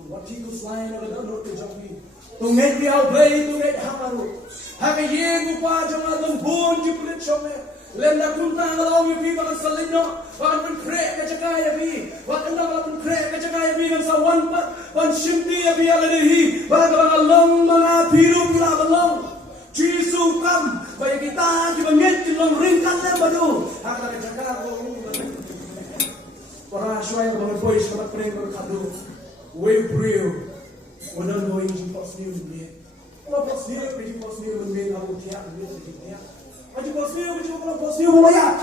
What Jesus line over the Lord jobi. Tu ngai biao play tu ngai hamaru. Hame ye gupa jama don bon jiplet shone. Lenda kunta ngalong yu pi bang salino. Wan ben kre ka jakaya bi. Wan na ben kre ka jakaya bi nang sa wan shimti ya bi ala dehi. Bang along mga piru bila balong. Jesus come, bagi kita kita ngeti long ringkan le baju. Akan jaga ko. Para shwai ko boy shkat preng ko khadu. We pray. Wala no in posniu ni. Wala posniu pe posniu ni na utia ni ni. Aji posniu mo ya.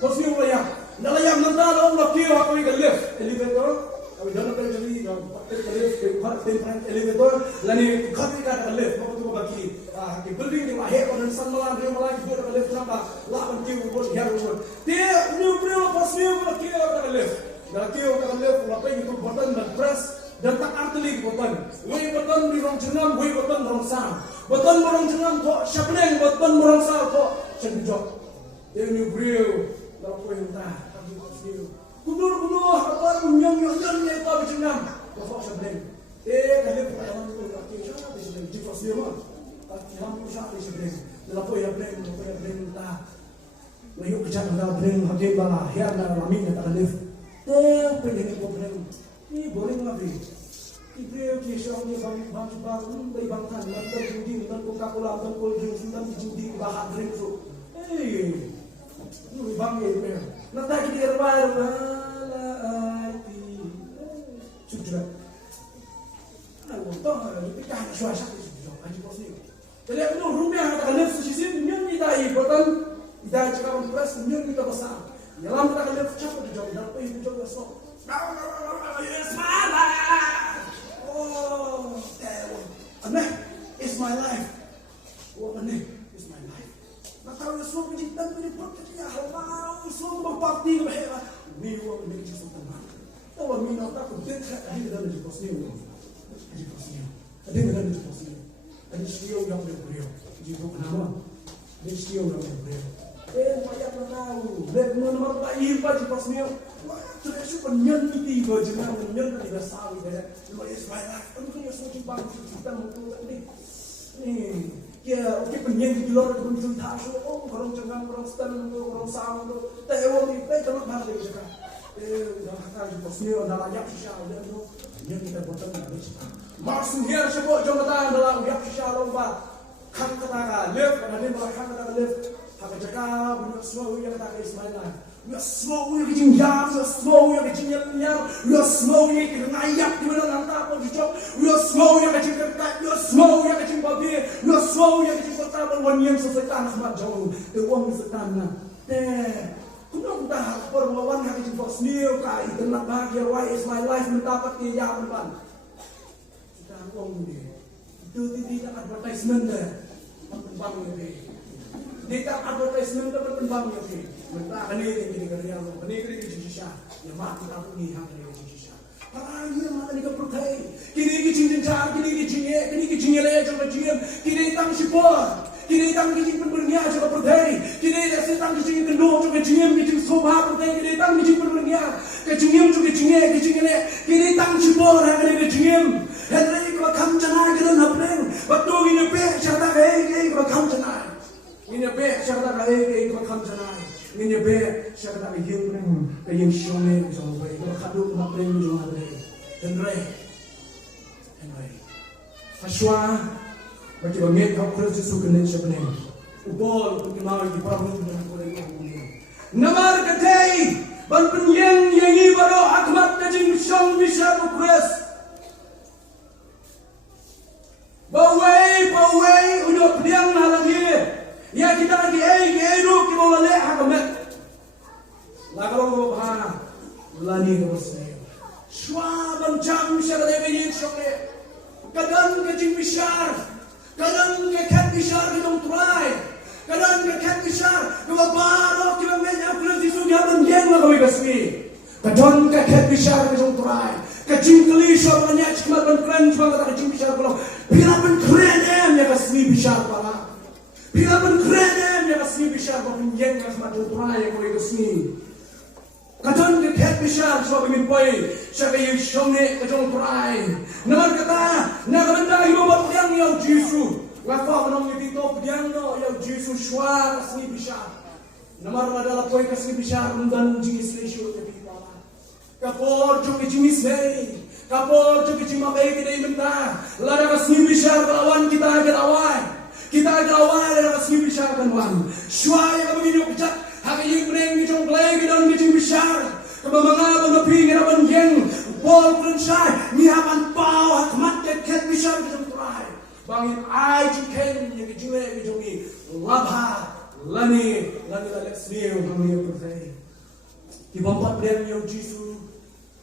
Posniu mo ya. Nalayam nanda lo lakio ako i lift elevator. Abi dana pe jali lift elevator lani khati ka lift ko tu baki. Ke building ni ahe ko nan sanmalan re malai ko ka lift namba laban ki ko her ko. Te new pre posniu ko lakio ka lift. Lakio ka lift la pe itu button dan press dan tak artili button. We button di rong jenam, we button rong sam. Button rong jenam ko shabneng button rong sam ko cenjok. Te new pre la ko inta. Kudur apa unyong ni apa berjenam. Kau sebelum. Kalau perayaan tu tak kira apa sebelum. Jika siapa, kalau siapa sebelum. Dalam apa yang belum tak. Layu kerja dalam belum hakim bala. Hiar dalam amin tak ada. Pendek itu belum. Ini boleh lagi. Ibu kisah ni bang bayi bangkan. Mantan judi, mantan Coca-Cola, mantan Cold Drinks, mantan judi bahan drink tu. Ini bang ni. Nanti kita terbayar malai sudah. Aku tahu kita harus suara itu aja pasti. Jadi aku tu rumah kita lift sisi ni kita ibutan kita cakap press ni kita besar. Dalam kita lift cepat jauh dapat itu jauh besar. It's my life. Oh, aneh, it's my life. Oh, aneh, it's my life. Kalau semua pencinta ini percaya halal, semua berparti berhera. Niwa menjadi sultan. Tahu mina tak kudet ada dalam jenis ni. Ada dalam jenis ni. Ada siapa yang berbeliau. Jiwa nama. Ada siapa yang berbeliau. Banyak tahu. Lepas nama tak iba jenis ni. Terus penyen itu berjenam penyen tidak sawi dah. Luar biasa. Kamu punya suatu bangsa kita mungkin ni. Kita penyen di luar pun cerita so, orang jangan orang stand, orang sama tu, tewa ni, terus bahasa dia cakap, dah kata posnya dalam yak sisa, dia tu, yang kita buat tak habis. Maksudnya sebut jawatan dalam yak sisa lomba, kan kata lift, ada malah kan kata lift, apa cakap, punya semua yang kata Ismail. Ya semua yang kejinjam, ya semua yang kejinjam, ya semua yang kenayak di mana nanti apa dijawab, ya semua yang kejinjam, ya semua yang kejinjam babi, ya semua yang kejinjam kota berwangian sesetan semat jauh, terwang sesetan. Kunang dah perwawan yang kejinjam senior kai, tenang bahagia, why is my life mendapat dia depan. Kita ngomong dia, itu tidak advertisement dah, penting ni. Tidak advertisement dah penting ni. Mentah ni ini kerja, ni kerja sisa. Yang mati aku ni hang kerja sisa. Parang ni mana ni kepercayaan. Kini kicing car, kini kicing le, jangan kicing. Kini tang sipor, kini tang kicing penbernia jangan percayaan. Kini dah tang kicing kendor, jangan kicing soba percayaan. Kini tang kicing penbernia, kicing le. Kini tang sipor, hang kerja kicing. Henry kau kam jangan kita napeng. Waktu ini pek cerita kau kam jangan. Ini pek cerita kau kam jangan. Ini be siapa tak hidup pun yang siomel jauh baik. Kalau kaduk nak beri jauh ada. Henry. Aswa bagi banget kau kerja sukan siapa ni. Ubol kenal di perahu dengan kolej ini. Namar kedai ban penyeng yang ibarat akmat kajing siang bisa bukres. Bawai udah pediang lagi. Ya kita lagi lu kita boleh hakamet. Lalu apa? Lani terus ni. Shwa bancam syarade begini syokle. Kadang kecing besar, kadang kekat besar kita try. Kadang kekat besar, dua baru kita banyak kulit di sudah menjeng lah kami kasih. Kadang kekat besar kita try. kajing kali syar banyak cuma keren cuma kata kajing bisyar kalau bila pun keren ya kasih bisyar pala bila pun keren ya kasih bisyar pun yang kasih macam turai yang boleh kasih kajon ke ket bisyar sebab ingin poi siapa yang shone kajon turai nama kata nama benda yang buat yang Yesus ngapa menong itu yang Yesus shwa kasih bisyar nama adalah poi kasih bisyar dan jenis lesio tapi kapor jo ke jimis nei kapor jo ke jima baik kita inventa lara kasih bisyar lawan kita agawai lara kasih bisyar kan wan shwaya kami ni kejat hak yang breng ni jong play ni don ni bisyar kaba mangaba na pingira ban yang bol kunshai ni haban pau hak mat ke bisyar jong try bangin ai ji ken ni jiwe ni jongi labha lani let's live kami perfect di bawah breng yang Yesus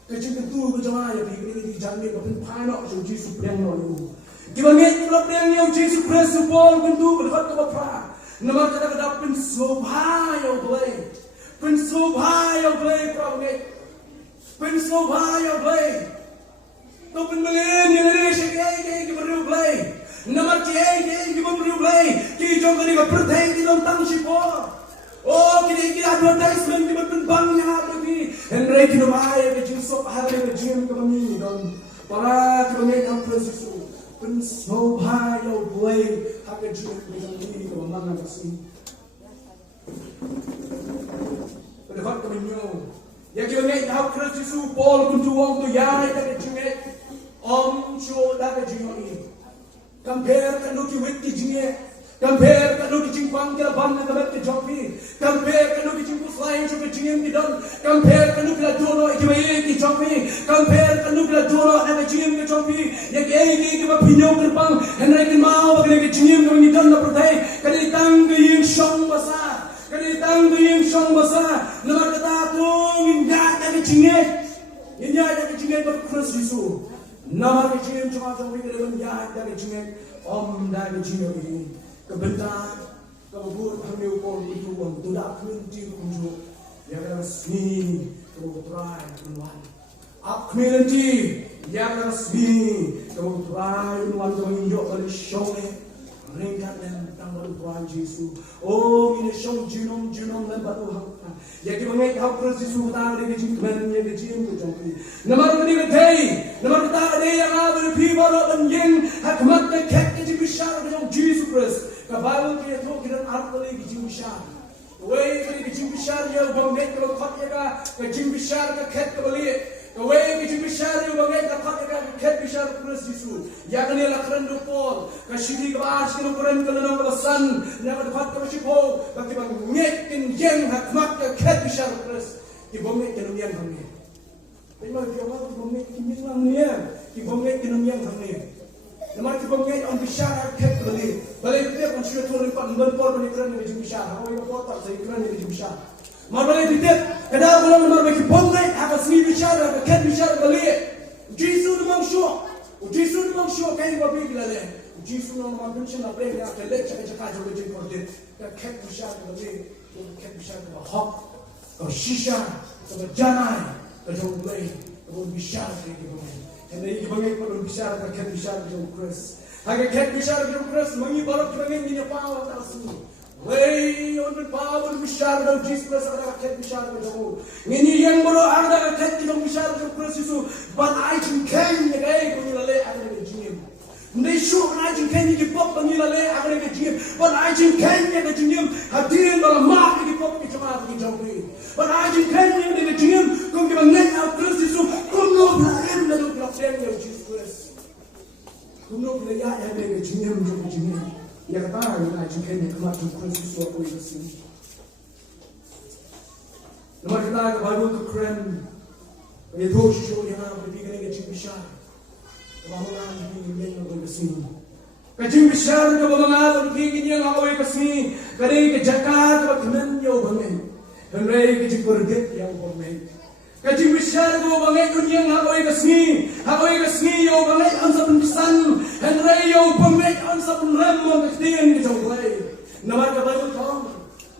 kecil tu berjamaah ya begini di jalan ni bukan panas yang Yesus breng lalu gimana kalau breng yang Yesus presupol bentuk berdekat ke bapa nama kata kata pensubha yang boleh prawet pensubha yang boleh tu penbelian yang ada syekh baru boleh nama syekh baru boleh ki jong kali berpertai di dalam tang sipor oh kini advertisement di betul banknya apa ni Henry kini bahaya kecil sok hari kecil kami don para kami yang Yesus pensubha yang boleh hak kecil kami ke mana kasih pada kami nyo ya kini hak Yesus Paul kuntu wong tu ya ita kecil om show dah kecil ni compare kan lu ki wit ki compare kan lu kijing pang kira bang na kamat ke jopi compare kan lu kijing puslain jo ke jingem ki don compare kan lu kila dolo ki baye ki jopi compare kan lu kila dolo na ke jingem ki jopi ya ke ba pinyo ke pang henry ki mau ba ke jingem ko ni don na pradai kan itang ke ying shong basa na kata tu inga ke jingem ba Kristus Yesus nama ke jingem cuma ta wi ke ban ya ke jingem om da ke jingem ni kebentar kebur kami ukor itu uang tidak kunci kunjuk yang resmi kebetulan keluar akmilenti yang resmi kebetulan keluar kami yok kali shone ringkat dan tanggal Tuhan Yesus oh ini shong jinom dan batu hak ya kita mengenai hak Yesus kita ada di jingmen yang di jing ke jongki nama kita ada yang ada di pibaro dan yang hakmat ke kek ke bisyar ke jong Yesus Kristus Bible ke tu kita artli ke jing bisyar way ke jing bisyar ya banget kalau khat ya ke jing bisyar ke kek ke beli way ke jing bisyar ya banget ke khat ya ke kek bisyar Kristus Yesus ya kan ya lakran do Paul ke shidi ke bas ke Quran ke nang basan na ke khat ke sipo bagi banget kin yang hakmat ke kek bisyar Kristus di banget ke yang kami memang dia mau banget kin yang ni di banget ke yang kami nama kita banget on bisyar kek beli dia pun sudah turun pan berpol berikran yang bisyar awak yang portal saya ikran yang bisyar marbalik dia kada bulan marbalik banget apa sini bisyar kek bisyar beli Yesus memang show kain babi gila le Yesus memang mention apa yang ada le cakap jadi kordet kek bisyar beli kek bisyar hak shisha janai jauh beli bisyar gitu Henry bangai pada bisyar kat bisyar jauh Kristus. Harga kat bisyar jauh Kristus mengi barak bangai ni power tasmi. Wey on power bisyar jauh Jesus ada kat bisyar jauh. Ini yang baru ada kat jauh bisyar jauh Kristus itu. But I can ni gay kuni lale ada ke jim. Ni show I can ni ke pop kuni lale ada ke jim. But I can ni ke jim. Hadirin dalam mak ke pop ke jemaat ke jauh ni. But I can ni ke jim. Kung ke bangai out Kristus itu. Kuno blaen na do blaen ya Jesus. Kuno blaen ya ke jim jauh jim. Ya kata I can ni kemat Kristus itu aku isi. Nama kita ke Bible ke keren. Itu show yang apa begini ke jim bisyar. Bangunan begini yang aku isi. Ke jim bisyar ke bangunan begini yang aku isi. Kali ke Jakarta ke kemen yang bangun. Henry ke jim perget yang bangun. Kajing bisyar ko bangay kunyang hakoy kasni yo bangay ang sa penpisan Henry yo bangay ang sa penrem mo kaktiin ke jawlay nama ka Bible kong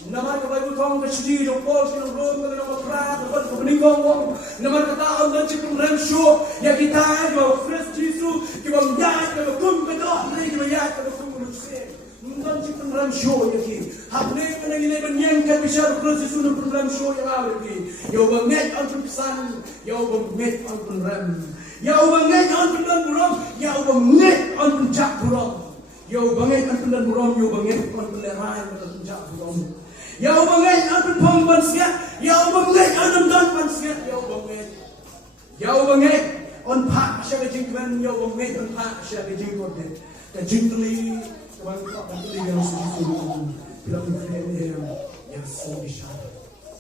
Nama ka Bible tong ka chidi do Paul ka rom ka na pra ka ba ka ni ko nama ka ta on dan chipun ram show ya kita go Christ Jesus ki ba ya ka kum ka do ni ki ba ya ka kum lu se dan chipun ram show ya ki hapne ka na ni ban yang ka bishar Christ Jesus pun ram show ya ba ki yo ba net on pun san yo ba net on pun ram yo ba net on pun dan buram yo ba net on pun jak buram yo ba net on pun dan buram yo ba net on pun lerai on jak buram Yau bangai anun pom bansiat, yau bangai anun dan bansiat, yau bangai on pak siapa jingkran, yau bangai on pak siapa jingkot deh. Dan jingkli, kawan kawan jingkli yang sudah bilang yang sudah